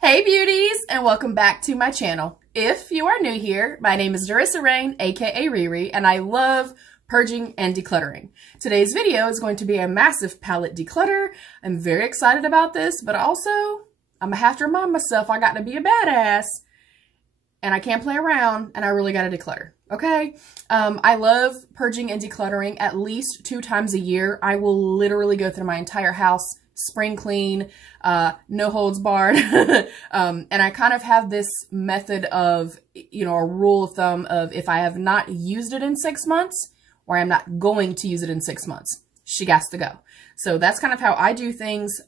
Hey beauties, and welcome back to my channel. If you are new here, my name is Darissa Rain, aka Riri, and I love purging and decluttering. Today's video is going to be a massive palette declutter. I'm very excited about this, but also I'm gonna have to remind myself I got to be a badass and I can't play around and I really gotta declutter, okay? I love purging and decluttering at least 2 times a year. I will literally go through my entire house, spring clean, no holds barred. And I kind of have this method of, a rule of thumb of if I have not used it in 6 months or I'm not going to use it in 6 months, she has to go. So that's kind of how I do things.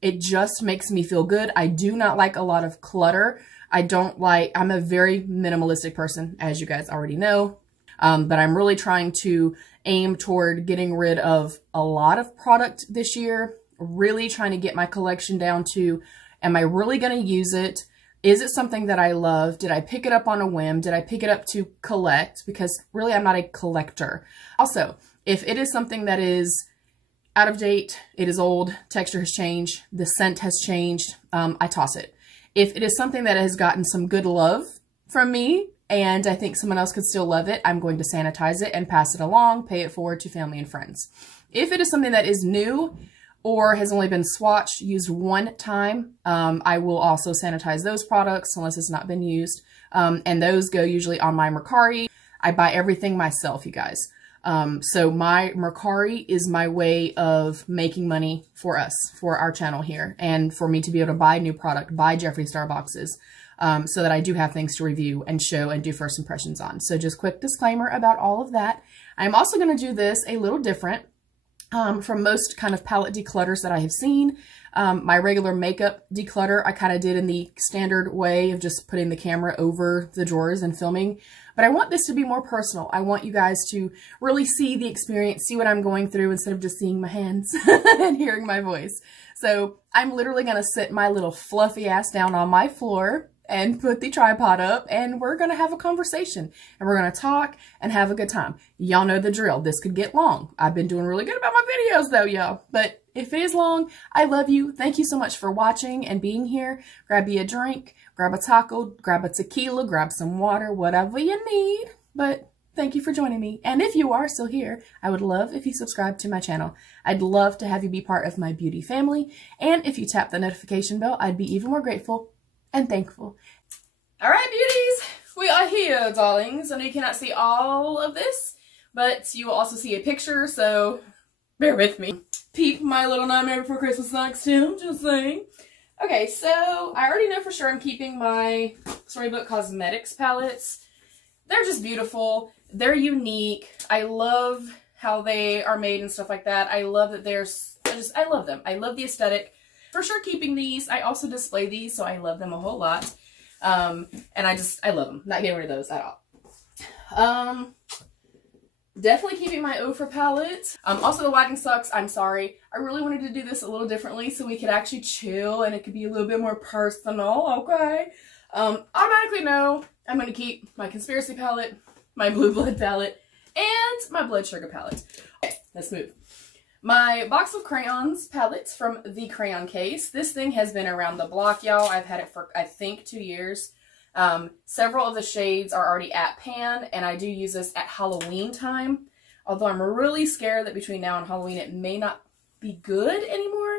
It just makes me feel good. I do not like a lot of clutter. I'm a very minimalistic person, as you guys already know. But I'm really trying to aim toward getting rid of a lot of product this year. Really trying to get my collection down to, am I really going to use it? Is it something that I love? Did I pick it up on a whim? Did I pick it up to collect? Because really I'm not a collector. Also, if it is something that is out of date, it is old, texture has changed, the scent has changed, I toss it. If it is something that has gotten some good love from me and I think someone else could still love it, I'm going to sanitize it and pass it along, pay it forward to family and friends. If it is something that is new or has only been swatched, used one time, I will also sanitize those products unless it's not been used. And those go usually on my MERCARI. I buy everything myself, you guys. So my MERCARI is my way of making money for us, for our channel here, and for me to be able to buy new product, buy Jeffree Star boxes, so that I do have things to review and show and do first impressions on. So just quick disclaimer about all of that. I'm also going to do this a little different from most kind of palette declutters that I have seen. My regular makeup declutter, I kind of did in the standard way of just putting the camera over the drawers and filming. But I want this to be more personal. I want you guys to really see the experience, see what I'm going through instead of just seeing my hands and hearing my voice. So I'm literally going to sit my little fluffy ass down on my floor and put the tripod up and we're going to have a conversation and we're going to talk and have a good time. Y'all know the drill. This could get long. I've been doing really good about my videos though, y'all. But if it is long, I love you. Thank you so much for watching and being here. Grab you a drink, grab a taco, grab a tequila, grab some water, whatever you need. But thank you for joining me. And if you are still here, I would love if you subscribe to my channel. I'd love to have you be part of my beauty family. And if you tap the notification bell, I'd be even more grateful and thankful. All right, beauties, we are here, darlings. I know you cannot see all of this, but you will also see a picture, so bear with me. Peep my little Nightmare Before Christmas snacks too, just saying. Okay, so I already know for sure I'm keeping my Storybook Cosmetics palettes. They're just beautiful. They're unique. I love how they are made and stuff like that. I love that I love them. I love the aesthetic. For sure keeping these. I also display these, so I love them a whole lot. And I love them. Not getting rid of those at all. Definitely keeping my Ofra palette. Also the lighting sucks. I'm sorry. I really wanted to do this a little differently so we could actually chill and it could be a little bit more personal, okay? Automatically no. I'm going to keep my Conspiracy palette, my Blue Blood palette, and my Blood Sugar palette. Okay, let's move. My box of crayons palette from the Crayon Case. This thing has been around the block, y'all. I've had it for, I think, 2 years. Several of the shades are already at pan, and I do use this at Halloween time. Although I'm really scared that between now and Halloween it may not be good anymore.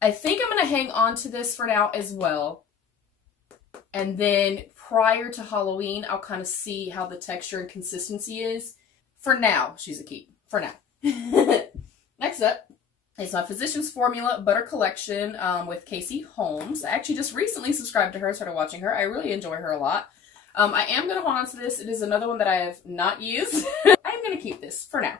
I think I'm going to hang on to this for now as well. And then prior to Halloween, I'll kind of see how the texture and consistency is. For now, she's a keep. For now. Next up is my Physicians Formula Butter Collection with Casey Holmes. I actually just recently subscribed to her, started watching her. I really enjoy her a lot. I am going to hold on to this. It is another one that I have not used. I'm going to keep this for now.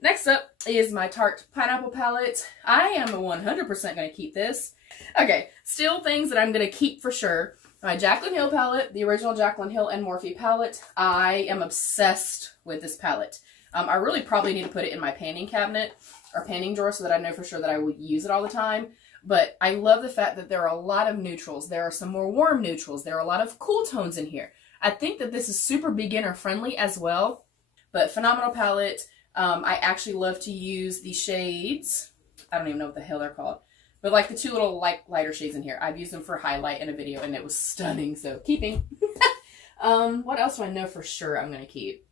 Next up is my Tarte Pineapple Palette. I am 100% going to keep this. Okay, still things that I'm going to keep for sure. My Jaclyn Hill palette, the original Jaclyn Hill and Morphe palette. I am obsessed with this palette. I really probably need to put it in my panning cabinet or panning drawer so that I know for sure that I will use it all the time. But I love the fact that there are a lot of neutrals. There are some more warm neutrals. There are a lot of cool tones in here. I think that this is super beginner friendly as well. But phenomenal palette. I actually love to use the shades I don't even know what the hell they're called. But like the two little lighter shades in here. I've used them for highlight in a video and it was stunning. So keeping. What else do I know for sure I'm going to keep?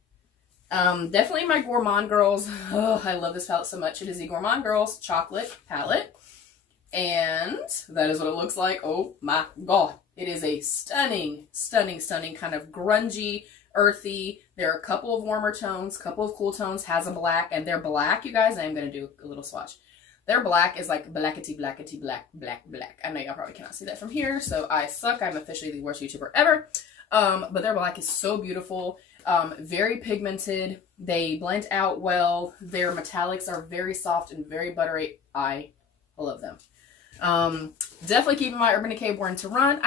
Definitely my Gourmande Girls. Oh, I love this palette so much. It is the Gourmande Girls Chocolate Palette. And that is what it looks like. Oh my God. It is a stunning, stunning, stunning kind of grungy, earthy. There are a couple of warmer tones, couple of cool tones, has a black, and they're black, you guys. I am going to do a little swatch. Their black is like blackety, blackety, black, black, black. I know y'all probably cannot see that from here, so I suck. I'm officially the worst YouTuber ever. But their black is so beautiful. Very pigmented. They blend out well. Their metallics are very soft and very buttery. I love them. Definitely keeping my Urban Decay Born to Run.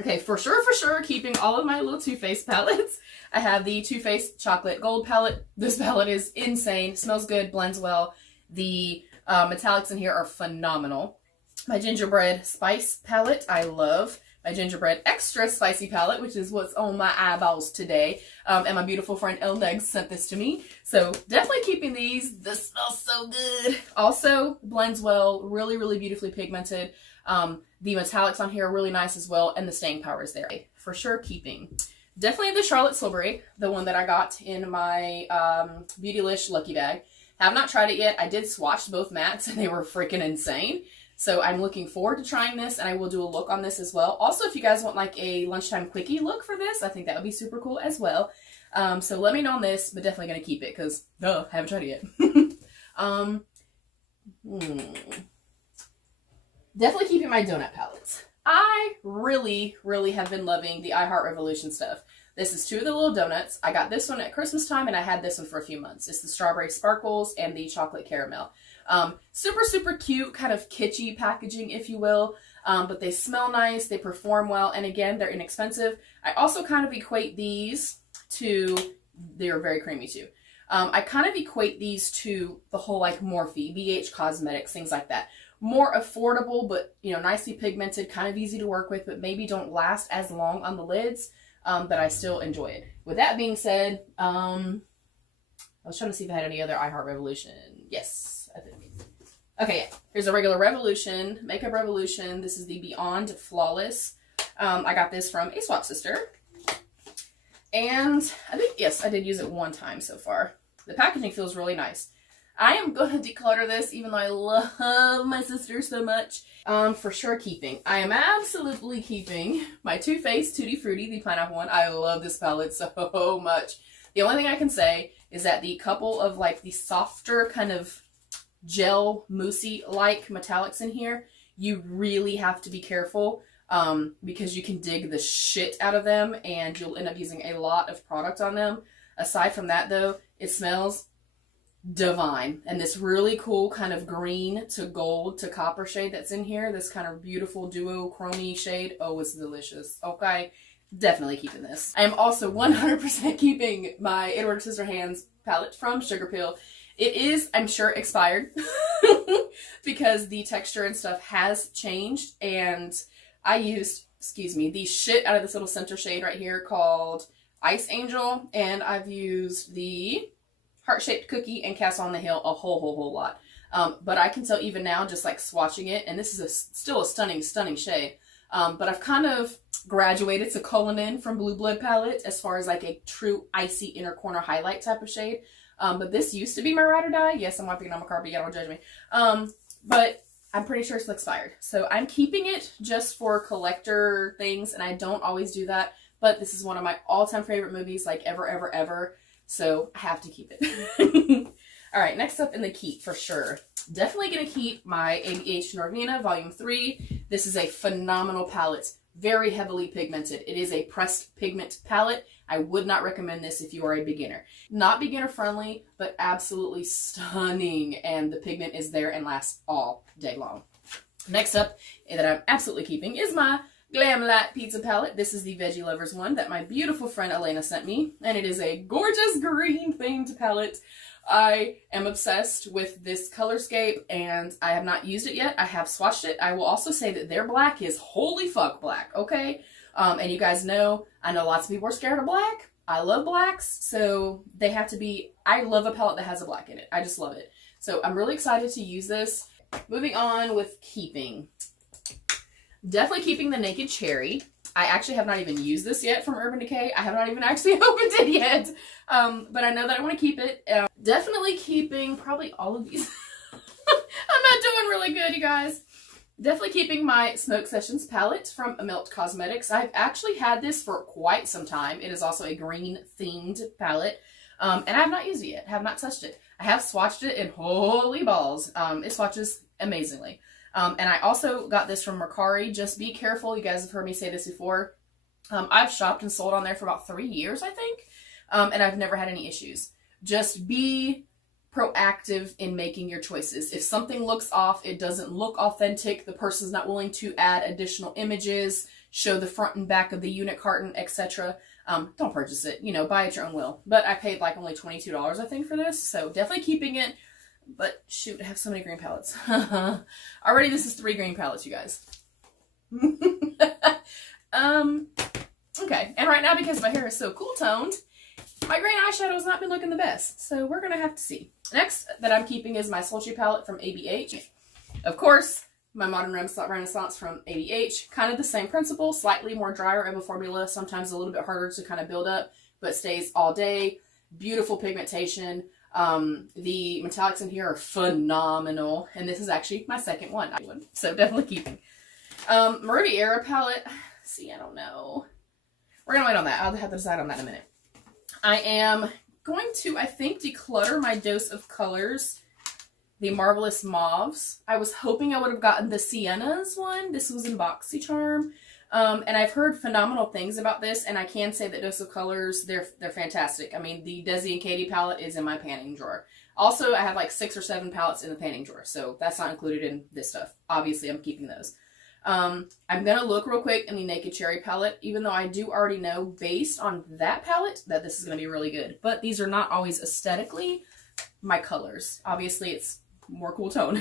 Okay, for sure, keeping all of my little Too Faced palettes. I have the Too Faced Chocolate Gold palette. This palette is insane. Smells good, blends well. The metallics in here are phenomenal. My Gingerbread Spice palette, I love. My Gingerbread Extra Spicy palette, which is what's on my eyeballs today. And my beautiful friend LNEGZ sent this to me. So definitely keeping these. This smells so good. Also blends well, really, really beautifully pigmented. The metallics on here are really nice as well, and the staying power is there. For sure keeping. Definitely the Charlotte Tilbury, the one that I got in my Beautylish Lucky Bag. Have not tried it yet. I did swatch both mattes and they were freaking insane. So I'm looking forward to trying this, and I will do a look on this as well. Also, if you guys want like a lunchtime quickie look for this, I think that would be super cool as well. So let me know on this, but definitely going to keep it because, I haven't tried it yet. Definitely keeping my donut palettes. I really, really have been loving the I Heart Revolution stuff. This is two of the little donuts. I got this one at Christmas time, and I had this one for a few months. It's the Strawberry Sparkles and the Chocolate Caramel. Super, super cute, kind of kitschy packaging, if you will. But they smell nice, they perform well, and again, they're inexpensive. I also kind of equate these to, they're very creamy too. I kind of equate these to the whole like Morphe, BH Cosmetics, things like that. More affordable, but you know, nicely pigmented, kind of easy to work with, but maybe don't last as long on the lids. But I still enjoy it. With that being said, I was trying to see if I had any other I Heart Revolution. Yes, I think. Okay, yeah. Here's a regular Revolution, Makeup Revolution. This is the Beyond Flawless. I got this from a swap sister. And I think, yes, I did use it one time so far. The packaging feels really nice. I am going to declutter this, even though I love my sister so much. For sure keeping. I am absolutely keeping my Too Faced Tutti Frutti, the pineapple one. I love this palette so much. The only thing I can say is that the couple of like the softer kind of gel moussey-like metallics in here, you really have to be careful because you can dig the shit out of them and you'll end up using a lot of product on them. Aside from that though, it smells divine. And this really cool kind of green to gold to copper shade that's in here, this kind of beautiful duochrome shade, oh, it's delicious. Okay, definitely keeping this. I am also 100% keeping my Edward Scissorhands palette from Sugarpill. It is, I'm sure, expired because the texture and stuff has changed, and I used, excuse me, the shit out of this little center shade right here called Ice Angel, and I've used the Heart-Shaped Cookie and Castle on the Hill a whole lot. But I can tell even now, just like swatching it, and this is still a stunning, stunning shade, but I've kind of graduated to Cullinan from Blue Blood palette as far as like a true icy inner corner highlight type of shade. But this used to be my ride or die. Yes, I'm wiping it on my carpet, y'all don't judge me. But I'm pretty sure it's expired. So I'm keeping it just for collector things, and I don't always do that. But this is one of my all-time favorite movies, like ever, ever, ever. So I have to keep it. All right, next up in the keep for sure. Definitely going to keep my ABH Norvina Volume 3. This is a phenomenal palette. Very heavily pigmented. It is a pressed pigment palette. I would not recommend this if you are a beginner. Not beginner friendly, but absolutely stunning. And the pigment is there and lasts all day long. Next up that I'm absolutely keeping is my Glam Light Pizza palette. This is the Veggie Lovers one that my beautiful friend Elena sent me. And it is a gorgeous green themed palette. I am obsessed with this colorscape and I have not used it yet. I have swatched it. I will also say that their black is holy fuck black, okay? And you guys know, I know lots of people are scared of black. I love blacks, so they have to be, I love a palette that has a black in it. I just love it. So I'm really excited to use this. Moving on with keeping. Definitely keeping the Naked Cherry. I actually have not even used this yet from Urban Decay. I have not even actually opened it yet. But I know that I want to keep it. Definitely keeping probably all of these. I'm not doing really good, you guys. Definitely keeping my Smoke Sessions palette from Melt Cosmetics. I've actually had this for quite some time. It is also a green themed palette. And I have not used it yet. Have not touched it. I have swatched it and holy balls. It swatches amazingly. And I also got this from Mercari. Just be careful. You guys have heard me say this before. I've shopped and sold on there for about 3 years, I think. And I've never had any issues. Just be proactive in making your choices. If something looks off, it doesn't look authentic, the person's not willing to add additional images, show the front and back of the unit carton, etc., don't purchase it. You know, buy at your own will. But I paid like only $22, I think, for this. So definitely keeping it. But shoot, I have so many green palettes. Already this is 3 green palettes, you guys. Okay, and right now, because my hair is so cool toned, my green eyeshadow has not been looking the best, so we're gonna have to see. Next that I'm keeping is my Sultry palette from ABH. Of course, my Modern Renaissance from ABH. Kind of the same principle, slightly more drier of a formula, sometimes a little bit harder to kind of build up, but stays all day. Beautiful pigmentation. The metallics in here are phenomenal, and this is actually my second one, so definitely keeping. Riviera palette, see, I don't know. We're gonna wait on that. I'll have to decide on that in a minute. I am going to, I think, declutter my Dose of Colors, the Marvelous Mauves. I was hoping I would have gotten the Siennas one. This was in BOXYCHARM. And I've heard phenomenal things about this, and I can say that Dose of Colors, they're fantastic. I mean, the Desi and Katie palette is in my panning drawer. Also, I have like 6 or 7 palettes in the panning drawer, so that's not included in this stuff. Obviously, I'm keeping those. I'm going to look real quick in the Naked Cherry palette, even though I do already know, based on that palette, that this is going to be really good. But these are not always aesthetically my colors. Obviously, it's more cool tone.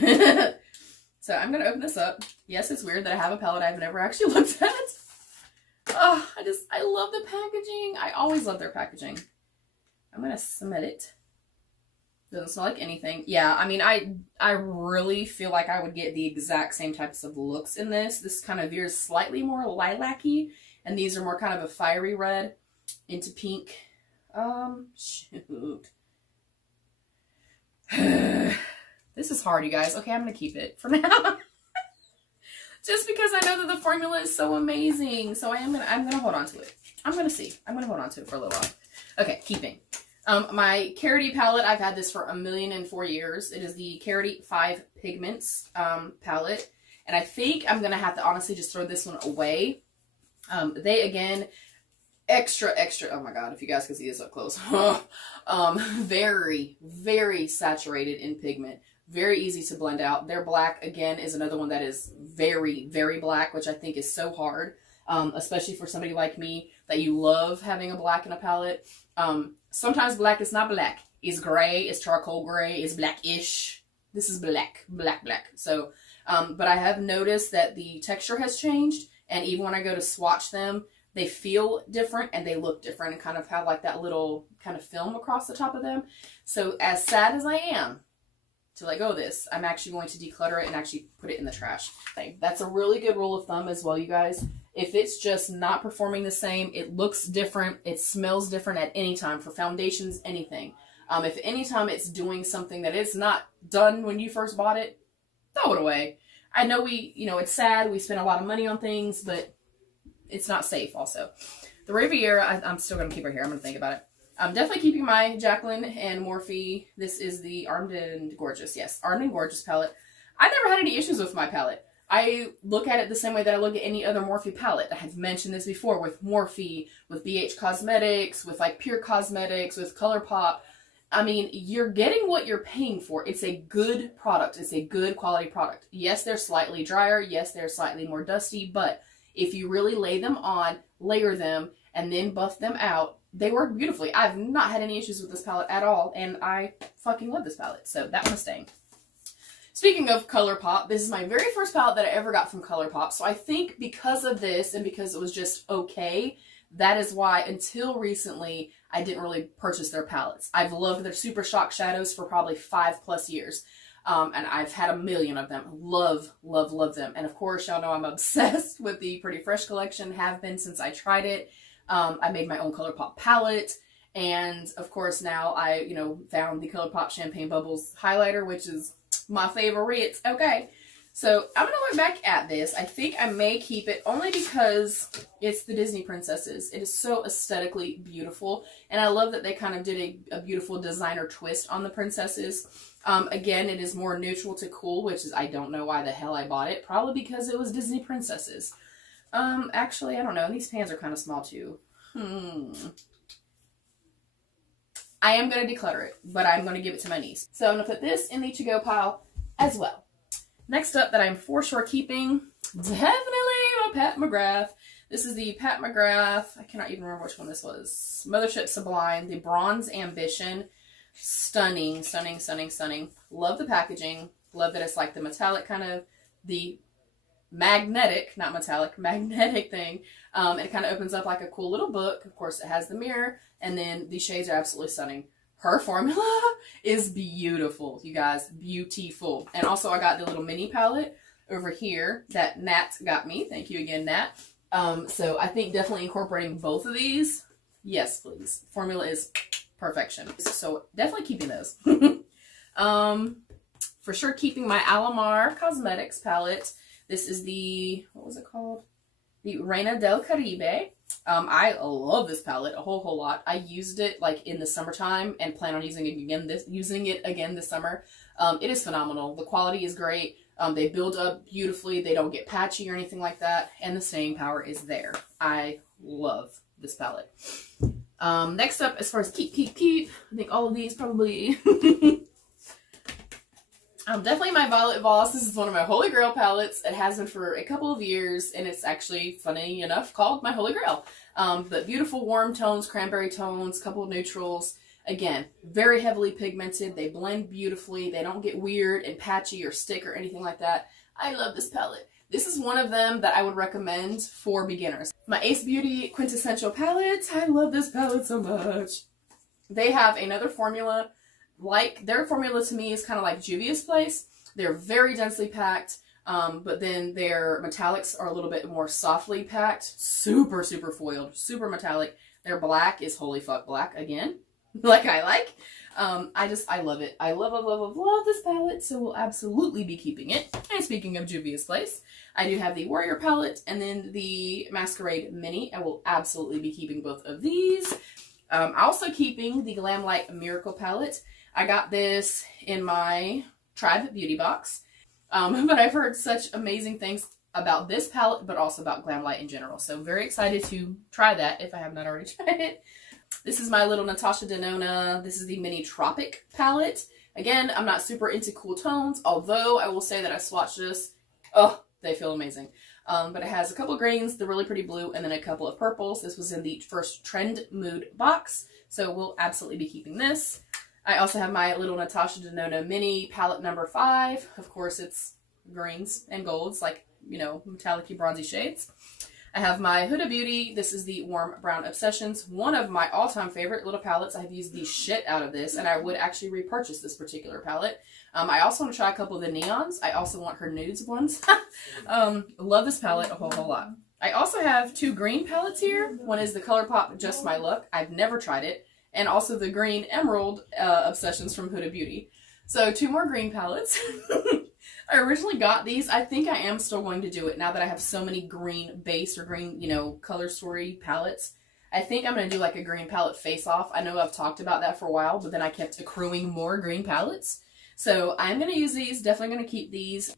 So I'm going to open this up. Yes, it's weird that I have a palette I've never actually looked at. Oh, I love the packaging. I always love their packaging. I'm going to smell it. Doesn't smell like anything. Yeah, I mean, I really feel like I would get the exact same types of looks in this. This kind of veers slightly more lilac-y, and these are more kind of a fiery red into pink. Shoot. This is hard, you guys. Okay, I'm going to keep it for now. Just because I know that the formula is so amazing. So I'm gonna hold on to it. I'm going to see. I'm going to hold on to it for a little while. Okay, keeping. My Carity palette, I've had this for 1,004 years. It is the Carity 5 Pigments palette. And I think I'm going to have to honestly just throw this one away. They, again, extra, oh my god, if you guys can see this up close. Very, very saturated in pigment. Very easy to blend out. Their black, again, is another one that is very, very black, which I think is so hard. Especially for somebody like me, that you love having a black in a palette. Sometimes black is not black. It's gray, it's charcoal gray, it's blackish. This is black. So, but I have noticed that the texture has changed, and even when I go to swatch them, they feel different and they look different and kind of have like that little kind of film across the top of them. So as sad as I am to let go of this, I'm actually going to declutter it and actually put it in the trash. That's a really good rule of thumb as well, you guys. If it's just not performing the same, it looks different, it smells different at any time, for foundations, anything. If any time it's doing something that it's not done when you first bought it, throw it away. I know it's sad, we spend a lot of money on things, but it's not safe also. The Riviera, I'm still going to keep her here, I'm going to think about it. I'm definitely keeping my Jacqueline and Morphe. This is the Armed and Gorgeous, yes, Armed and Gorgeous palette. I never had any issues with my palette. I look at it the same way that I look at any other Morphe palette. I have mentioned this before with Morphe, with BH Cosmetics, with like Pure Cosmetics, with ColourPop. I mean, you're getting what you're paying for. It's a good product. It's a good quality product. Yes, they're slightly drier. Yes, they're slightly more dusty. But if you really lay them on, layer them, and then buff them out, they work beautifully. I've not had any issues with this palette at all. And I fucking love this palette. So that one is staying. Speaking of ColourPop, this is my very first palette that I ever got from ColourPop. So I think because of this and because it was just okay, That is why, until recently, I didn't really purchase their palettes. I've loved their Super Shock Shadows for probably 5+ years. And I've had a million of them. Love, love, love them. And of course, y'all know I'm obsessed with the Pretty Fresh collection. Have been since I tried it. I made my own ColourPop palette. And of course, now I, you know, found the ColourPop Champagne Bubbles highlighter, which is my favorite. Okay. So I'm going to look back at this. I think I may keep it only because it's the Disney princesses. It is so aesthetically beautiful. And I love that they kind of did a beautiful designer twist on the princesses. Again, it is more neutral to cool, which is, I don't know why the hell I bought it. Probably because it was Disney princesses. Actually, I don't know. These pans are kind of small too. I am going to declutter it, but I'm going to give it to my niece. So I'm going to put this in the to-go pile as well. Next up that I'm for sure keeping, definitely my Pat McGrath. This is the Pat McGrath, I cannot even remember which one this was. Mothership Sublime, the Bronze Ambition. Stunning, stunning, stunning, stunning. Love the packaging. Love that it's like the metallic kind of, the magnetic, not metallic, magnetic thing. It kind of opens up like a cool little book. Of course, it has the mirror, and then the shades are absolutely stunning. Her formula is beautiful, you guys. Beautiful. And also, I got the little mini palette over here that Nat got me. Thank you again, Nat. So I think definitely incorporating both of these. Yes, please. Formula is perfection. So definitely keeping those. For sure keeping my Alamar Cosmetics palette. This is the, what was it called? The Reina del Caribe. I love this palette a whole lot. I used it like in the summertime and plan on using it again this summer. It is phenomenal. The quality is great. They build up beautifully. They don't get patchy or anything like that. And the staying power is there. I love this palette. Next up, as far as keep, I think all of these probably definitely my Violet Voss. This is one of my Holy Grail palettes. It has been for a couple of years, and it's actually, funny enough, called my Holy Grail. But beautiful warm tones, cranberry tones, couple of neutrals. Again, very heavily pigmented. They blend beautifully. They don't get weird and patchy or stick or anything like that. I love this palette. This is one of them that I would recommend for beginners. My Ace Beauty Quintessential palette. I love this palette so much. They have another formula. Like, their formula to me is kind of like Juvia's Place. They're very densely packed, but then their metallics are a little bit more softly packed. Super, super foiled, super metallic. Their black is holy fuck black again, like I like. I love it. I love this palette, so we'll absolutely be keeping it. And speaking of Juvia's Place, I do have the Warrior palette and then the Masquerade Mini. I will absolutely be keeping both of these. Also keeping the Glamlight Miracle palette. I got this in my Tribe Beauty box, but I've heard such amazing things about this palette, but also about Glamlight in general. So very excited to try that if I have not already tried it. This is my little Natasha Denona. This is the Mini Tropic palette. Again, I'm not super into cool tones, although I will say that I swatched this. Oh, they feel amazing. But it has a couple of greens, the really pretty blue, and then a couple of purples. This was in the first Trend Mood box, so we'll absolutely be keeping this. I also have my little Natasha Denona Mini palette number 5. Of course, it's greens and golds, like, you know, metallic-y bronzy shades. I have my Huda Beauty. This is the Warm Brown Obsessions. One of my all-time favorite little palettes. I've used the shit out of this, and I would actually repurchase this particular palette. I also want to try a couple of the neons. I also want her nudes ones. Love this palette a whole lot. I also have 2 green palettes here. One is the ColourPop Just My Look. I've never tried it. And also the green Emerald Obsessions from Huda Beauty. So 2 more green palettes. I originally got these. I think I am still going to do it now that I have so many green base or green, you know, color story palettes. I think I'm going to do like a green palette face-off. I know I've talked about that for a while, but then I kept accruing more green palettes. So I'm going to use these. Definitely going to keep these.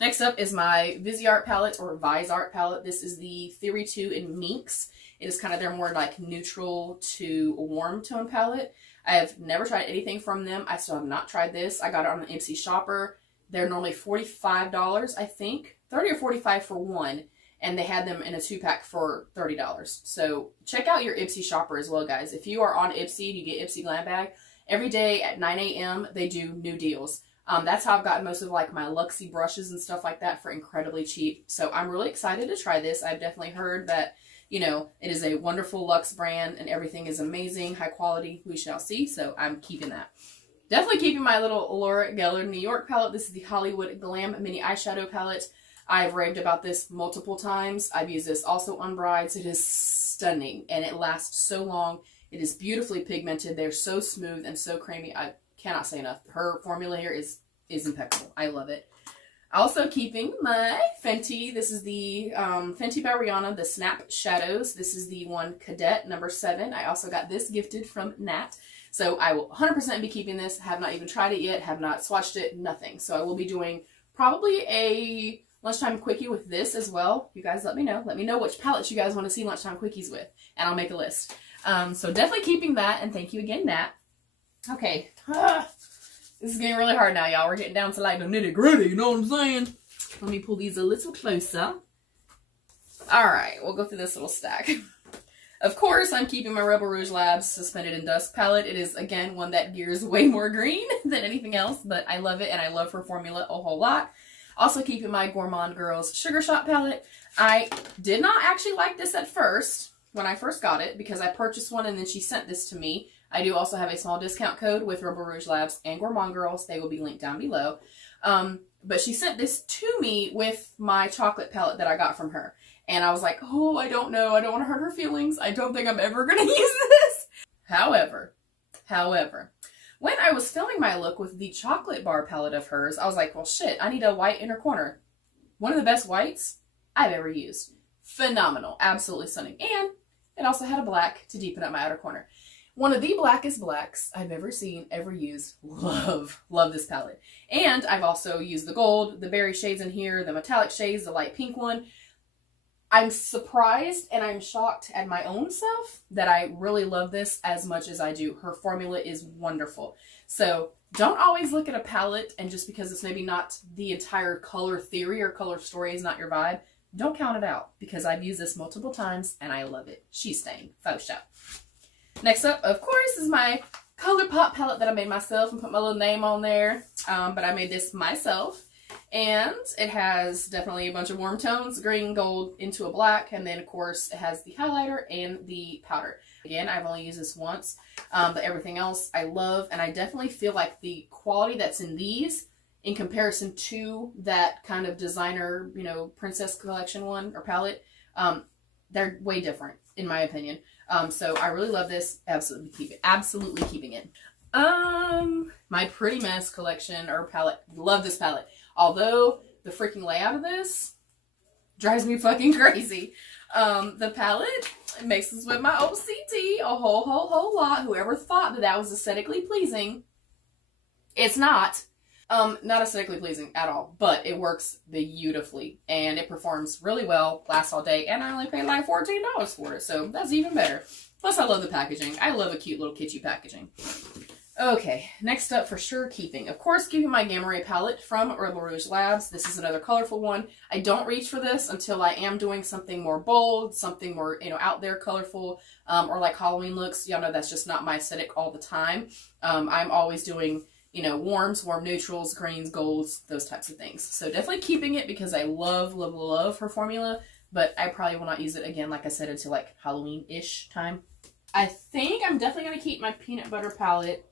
Next up is my Viseart palette or Viseart palette. This is the Theory 2 in Minx. It is kind of their more like neutral to warm tone palette. I have never tried anything from them. I still have not tried this. I got it on an Ipsy shopper. They're normally $45, I think. $30 or $45 for one. And they had them in a 2-pack for $30. So check out your Ipsy shopper as well, guys. If you are on Ipsy, you get Ipsy Glam Bag. Every day at 9 a.m. they do new deals. That's how I've gotten most of like my Luxie brushes and stuff like that for incredibly cheap. So I'm really excited to try this. I've definitely heard that you know, it is a wonderful luxe brand and everything is amazing, high quality, we shall see. So I'm keeping that. Definitely keeping my little Laura Geller New York palette. This is the Hollywood Glam Mini Eyeshadow Palette. I've raved about this multiple times. I've used this also on brides. It is stunning and it lasts so long. It is beautifully pigmented. They're so smooth and so creamy. I cannot say enough. Her formula here is impeccable. I love it. Also keeping my Fenty. This is the Fenty by Rihanna, the Snap Shadows. This is the one Cadet number 7. I also got this gifted from Nat. So I will 100% be keeping this. Have not even tried it yet. Have not swatched it. Nothing. So I will be doing probably a lunchtime quickie with this as well. You guys let me know. Let me know which palettes you guys want to see lunchtime quickies with. And I'll make a list. So definitely keeping that. And thank you again, Nat. Okay. This is getting really hard now, y'all. We're getting down to like the nitty gritty, you know what I'm saying? Let me pull these a little closer. Alright, we'll go through this little stack. Of course, I'm keeping my Rebel Rouge Labs Suspended in Dusk palette. It is, again, one that gears way more green than anything else, but I love it and I love her formula a whole lot. Also keeping my Gourmande Girls Sugar Shot palette. I did not actually like this at first, when I first got it, because I purchased one and then she sent this to me. I do also have a small discount code with Rebel Rouge Labs and Gourmande Girls. They will be linked down below. But she sent this to me with my chocolate palette that I got from her. And I was like, oh, I don't know. I don't want to hurt her feelings. I don't think I'm ever going to use this. However, when I was filming my look with the chocolate bar palette of hers, I was like, well, shit, I need a white inner corner. One of the best whites I've ever used. Phenomenal. Absolutely stunning. And it also had a black to deepen up my outer corner. One of the blackest blacks I've ever seen, ever used. Love this palette. And I've also used the gold, the berry shades in here, the metallic shades, the light pink one. I'm surprised and I'm shocked at my own self that I really love this as much as I do. Her formula is wonderful. So don't always look at a palette and just because it's maybe not the entire color theory or color story is not your vibe, don't count it out because I've used this multiple times and I love it. She's staying. Faux show. Next up, of course, is my ColourPop palette that I made myself and put my little name on there. But I made this myself. And it has definitely a bunch of warm tones, green, gold, into a black. And then, of course, it has the highlighter and the powder. Again, I've only used this once. But everything else I love. And I definitely feel like the quality that's in these in comparison to that kind of designer, you know, princess collection one or palette, they're way different, in my opinion. So I really love this. Absolutely keeping it. My Pretty Mess collection or palette. Love this palette. Although the freaking layout of this drives me fucking crazy. The palette mixes with my OCD a whole lot. Whoever thought that that was aesthetically pleasing, it's not. Not aesthetically pleasing at all, but it works beautifully and it performs really well, lasts all day, and I only paid like $14 for it, so that's even better. Plus, I love the packaging. I love a cute little kitschy packaging. Okay, next up for sure keeping. Of course, keeping my Gamma Ray palette from Rebel Rouge Labs. This is another colorful one. I don't reach for this until I am doing something more bold, something more, you know, out there, colorful, or like Halloween looks. Y'all know that's just not my aesthetic all the time. I'm always doing, you know, warms, warm neutrals, greens, golds, those types of things. So definitely keeping it because I love her formula, but I probably will not use it again, like I said, until like Halloween-ish time. I think I'm definitely going to keep my peanut butter palette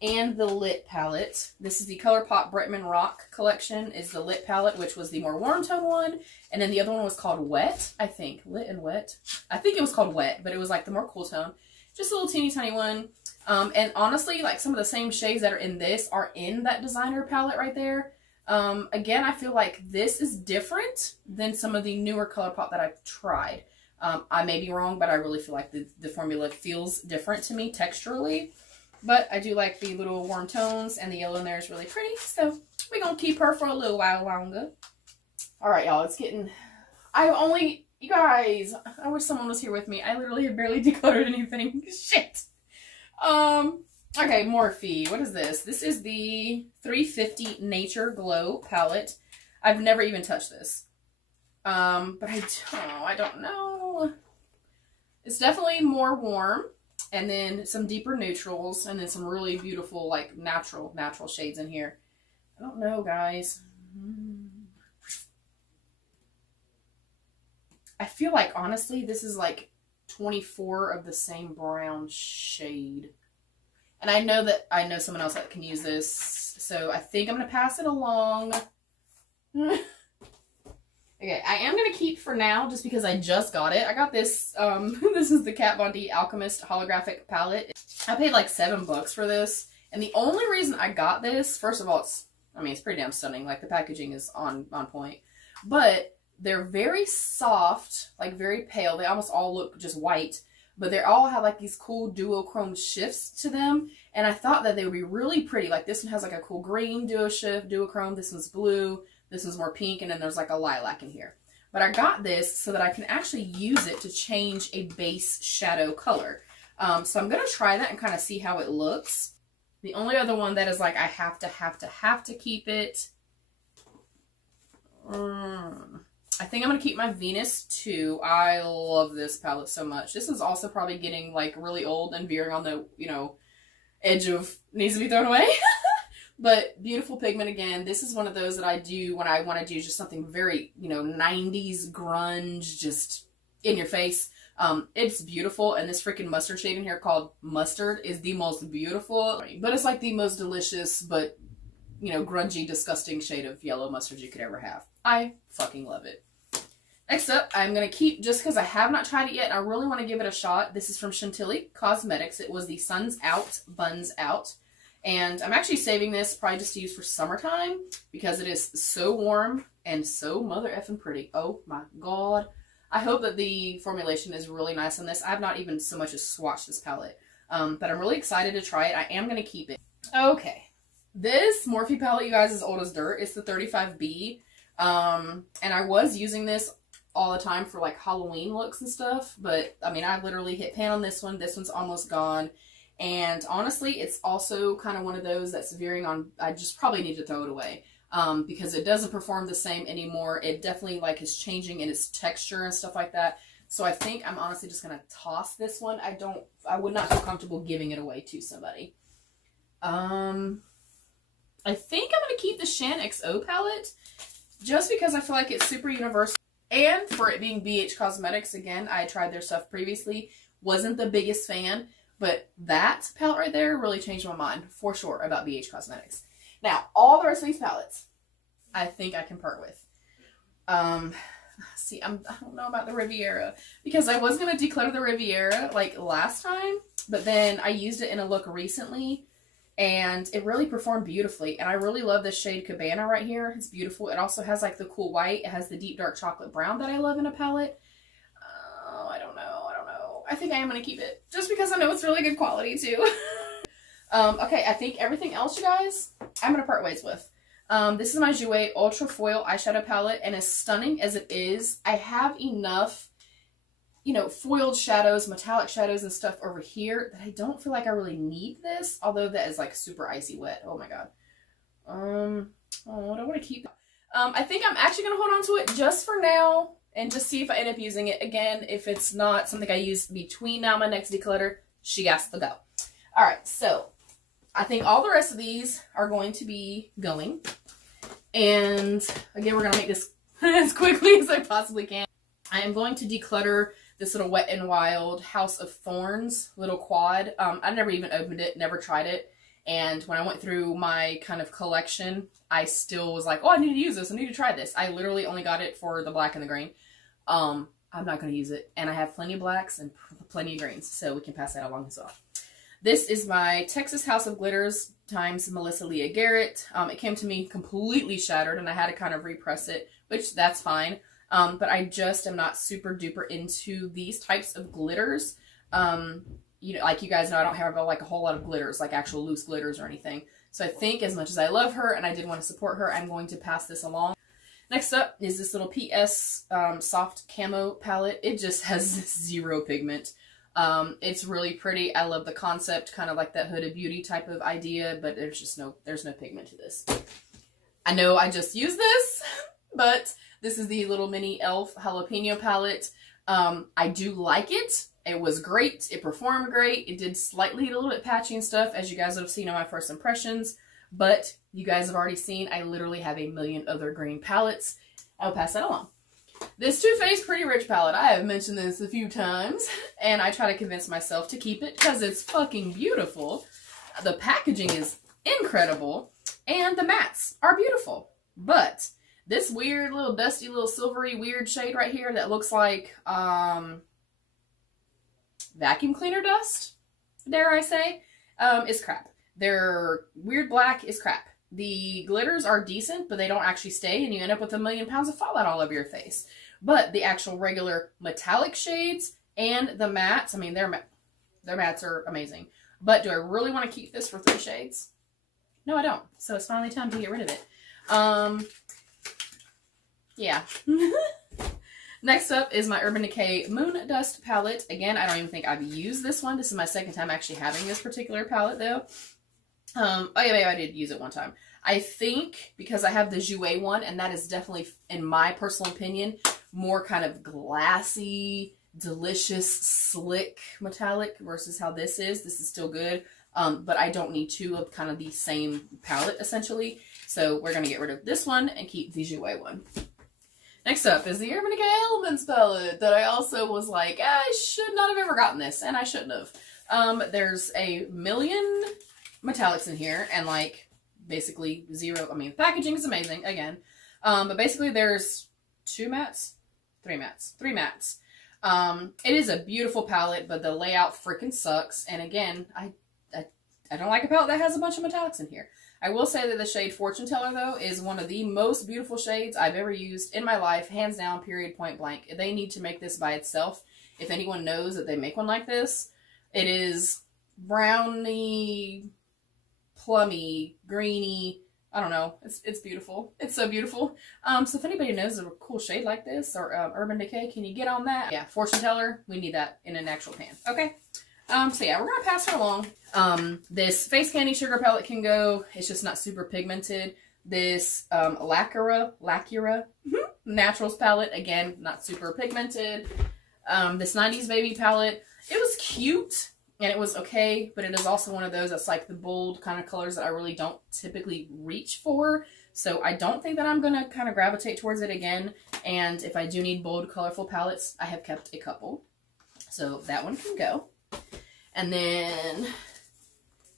and the Lit palette. This is the ColourPop Bretman Rock collection, is the Lit palette, which was the more warm tone one. And then the other one was called Wet, I think. Lit and Wet. I think it was called Wet, but it was like the more cool tone. Just a little teeny tiny one. And honestly, like some of the same shades that are in this are in that designer palette right there. Again, I feel like this is different than some of the newer ColourPop that I've tried. I may be wrong, but I really feel like the formula feels different to me texturally. But I do like the little warm tones, and the yellow in there is really pretty. So we're going to keep her for a little while longer. All right, y'all, it's getting... You guys, I wish someone was here with me. I literally have barely decluttered anything. Shit. Okay, Morphe. What is this? This is the 350 Nature Glow palette. I've never even touched this. But I don't know. It's definitely more warm. And then some deeper neutrals. And then some really beautiful, like, natural shades in here. I don't know, guys. I feel like, honestly, this is like 24 of the same brown shade. And I know someone else that can use this, so I think I'm going to pass it along. Okay, I am going to keep for now just because I just got it. I got this, this is the Kat Von D Alchemist Holographic Palette. I paid like $7 for this, and the only reason I got this, first of all, it's pretty damn stunning. Like, the packaging is on point, but they're very soft, like very pale. They almost all look just white, but they all have like these cool duochrome shifts to them, and I thought that they would be really pretty. Like, this one has like a cool green duochrome, this one's blue, this one's more pink, and then there's like a lilac in here. But I got this so that I can actually use it to change a base shadow color. So I'm going to try that and kind of see how it looks. The only other one that is like I have to keep it. I think I'm going to keep my Venus 2. I love this palette so much. This is also probably getting like really old and veering on the, you know, edge of needs to be thrown away. But beautiful pigment again. This is one of those that I do when I want to do just something very, you know, 90s grunge, just in your face. It's beautiful, and this freaking mustard shade in here called Mustard is the most beautiful, but it's like the most delicious, but, you know, grungy, disgusting shade of yellow mustard you could ever have. I fucking love it. Next up, I'm going to keep, just because I have not tried it yet, and I really want to give it a shot. This is from Chantilly Cosmetics. It was the Suns Out, Buns Out. And I'm actually saving this probably just to use for summertime because it is so warm and so mother effing pretty. Oh my god. I hope that the formulation is really nice on this. I have not even so much as swatched this palette. But I'm really excited to try it. I am going to keep it. Okay. This Morphe palette, you guys, is old as dirt. It's the 35B. And I was using this all the time for like Halloween looks and stuff. But, I mean, I literally hit pan on this one. This one's almost gone. And honestly, it's also kind of one of those that's veering on, I just probably need to throw it away. Because it doesn't perform the same anymore. It definitely like is changing in its texture and stuff like that. So I think I'm honestly just going to toss this one. I would not feel comfortable giving it away to somebody. I think I'm going to keep the SHININGSTARSOUP palette just because I feel like it's super universal. And for it being BH Cosmetics, again, I tried their stuff previously. Wasn't the biggest fan. But that palette right there really changed my mind, for sure, about BH Cosmetics. Now, all the rest of these palettes, I think I can part with. See, I don't know about the Riviera, because I was going to declutter the Riviera, like, last time, but then I used it in a look recently, and it really performed beautifully, and I really love this shade Cabana right here. It's beautiful. It also has, like, the cool white. It has the deep dark chocolate brown that I love in a palette. I don't know. I think I am going to keep it, just because I know it's really good quality, too. Okay, I think everything else, you guys, I'm going to part ways with. This is my Jouer Ultra Foil Eyeshadow Palette, and as stunning as it is, I have enough, you know, foiled shadows, metallic shadows and stuff over here that I don't feel like I really need this, although that is, like, super icy wet. Oh, my God. Oh, I don't want to keep it. I think I'm actually going to hold on to it just for now, and just see if I end up using it again. If it's not something I use between now and my next declutter, she has to go. Alright, so I think all the rest of these are going to be going. And again, we're going to make this as quickly as I possibly can. I am going to declutter this little Wet n Wild House of Thorns little quad. I never even opened it, never tried it. And when I went through my kind of collection, I still was like, oh, I need to use this. I need to try this. I literally only got it for the black and the green. I'm not going to use it. And I have plenty of blacks and plenty of greens, so we can pass that along as well. This is my Texas House of Glitters times Melissa Leah Garrett. It came to me completely shattered, and I had to kind of repress it, which that's fine. But I just am not super duper into these types of glitters. You know, like you guys know, I don't have like a whole lot of glitters, like actual loose glitters or anything. So I think as much as I love her and I did want to support her, I'm going to pass this along. Next up is this little PS Soft Camo palette. It just has zero pigment. It's really pretty. I love the concept, kind of like that Huda Beauty type of idea, but there's no pigment to this. I know I just used this, but this is the little mini e.l.f. jalapeno palette. I do like it. It was great. It performed great. It did slightly a little bit patchy and stuff, as you guys would have seen in my first impressions. But you guys have already seen, I literally have a million other green palettes. I'll pass that along. This Too Faced Pretty Rich palette, I have mentioned this a few times, and I try to convince myself to keep it because it's fucking beautiful. The packaging is incredible, and the mattes are beautiful. But this weird little dusty little silvery weird shade right here that looks like vacuum cleaner dust, dare I say, is crap. Their weird black is crap. The glitters are decent, but they don't actually stay, and you end up with 1,000,000 pounds of fallout all over your face. But the actual regular metallic shades and the mattes, I mean, their mattes are amazing. But do I really want to keep this for 3 shades? No, I don't. So it's finally time to get rid of it. Yeah. Next up is my Urban Decay Moon Dust palette. Again, I don't even think I've used this one. This is my second time actually having this particular palette, though. Oh yeah, I did use it one time. I think because I have the Jouer one, and that is definitely, in my personal opinion, more kind of glassy, delicious, slick metallic versus how this is. This is still good, but I don't need 2 of kind of the same palette, essentially. So we're going to get rid of this one and keep the Jouer one. Next up is the Urban Decay Elements palette that I also was like, I should not have ever gotten this, and I shouldn't have. There's a million metallics in here, and like basically 0. I mean, the packaging is amazing again, but basically there's 3 mattes. It is a beautiful palette, but the layout freaking sucks. And again, I don't like a palette that has a bunch of metallics in here. I will say that the shade Fortune Teller, though, is one of the most beautiful shades I've ever used in my life, hands down, period, point blank. They need to make this by itself. If anyone knows that they make one like this, it is browny, plummy, greeny. I don't know. It's beautiful. It's so beautiful. So if anybody knows a cool shade like this, or Urban Decay, can you get on that? Yeah, Fortune Teller, we need that in an actual pan. Okay. So yeah, we're gonna pass her along. This Face Candy Sugar palette can go. It's just not super pigmented. This Lacura Naturals palette, again, not super pigmented. This 90s Baby palette, it was cute and it was okay, but it is also one of those that's like the bold kind of colors that I really don't typically reach for. So I don't think that I'm gonna kind of gravitate towards it again. And if I do need bold, colorful palettes, I have kept a couple. So that one can go. And then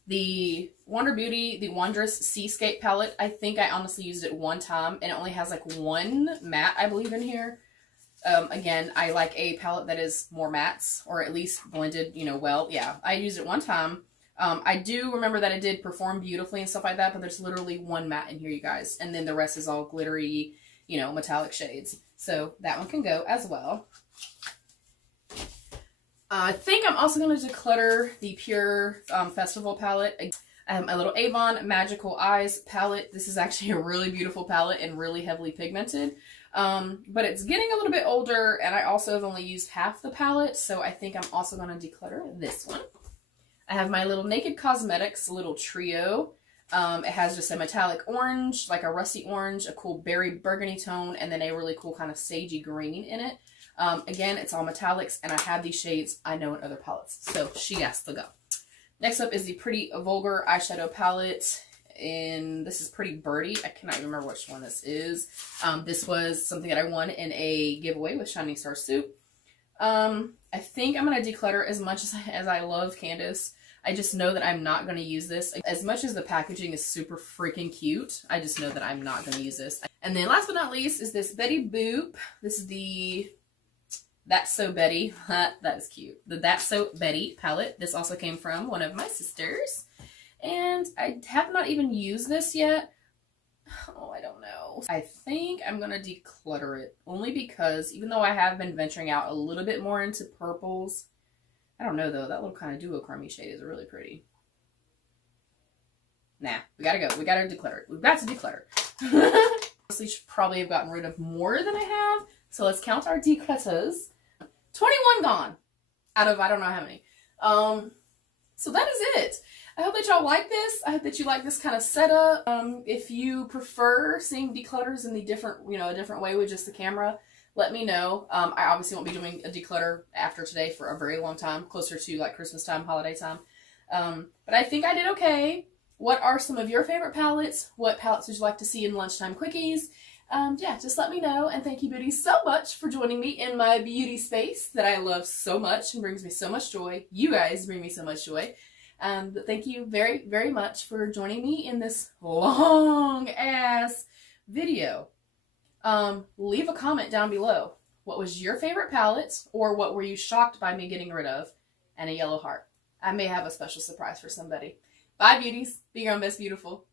the Wander Beauty, the Wondrous Seascape palette, I think I honestly used it one time, and it only has like 1 matte, I believe, in here. Again, I like a palette that is more mattes, or at least blended, you know, well. Yeah, I used it one time. I do remember that it did perform beautifully and stuff like that, but there's literally 1 matte in here, you guys. And then the rest is all glittery, you know, metallic shades. So that one can go as well. I think I'm also going to declutter the Pure Festival palette. I have my little Avon Magical Eyes palette. This is actually a really beautiful palette and really heavily pigmented. But it's getting a little bit older, and I also have only used half the palette, so I think I'm also going to declutter this one. I have my little Naked Cosmetics little trio. It has just a metallic orange, like a rusty orange, a cool berry burgundy tone, and then a really cool kind of sagey green in it. Again, it's all metallics, and I have these shades I know in other palettes, so she has to go. Next up is the Pretty Vulgar eyeshadow palette, and this is Pretty Birdie. I cannot remember which one this is. This was something that I won in a giveaway with SHININGSTARSOUP. I think I'm going to declutter as much as I love Candace. I just know that I'm not going to use this. As much as the packaging is super freaking cute, I just know that I'm not going to use this. And then last but not least is this Betty Boop. This is the That's So Betty. That is cute. The That's So Betty palette. This also came from one of my sisters. And I have not even used this yet. Oh, I don't know. I think I'm going to declutter it. Only because even though I have been venturing out a little bit more into purples, I don't know though. That little kind of duochrome shade is really pretty. Nah, we gotta go. We gotta declutter it. We've got to declutter. Honestly, should probably have gotten rid of more than I have. So let's count our declutters. 21 gone out of I don't know how many. So that is it. I hope that y'all like this. I hope that you like this kind of setup. If you prefer seeing declutters in the different, a different way with just the camera, let me know. I obviously won't be doing a declutter after today for a very long time, closer to like Christmas time, holiday time. But I think I did okay. What are some of your favorite palettes? What palettes would you like to see in lunchtime quickies? yeah, just let me know. And thank you, beauties, so much for joining me in my beauty space that I love so much and brings me so much joy. You guys bring me so much joy. But thank you very, very much for joining me in this long-ass video. Leave a comment down below. What was your favorite palette, or what were you shocked by me getting rid of? And a yellow heart. I may have a special surprise for somebody. Bye, beauties. Be your own best beautiful.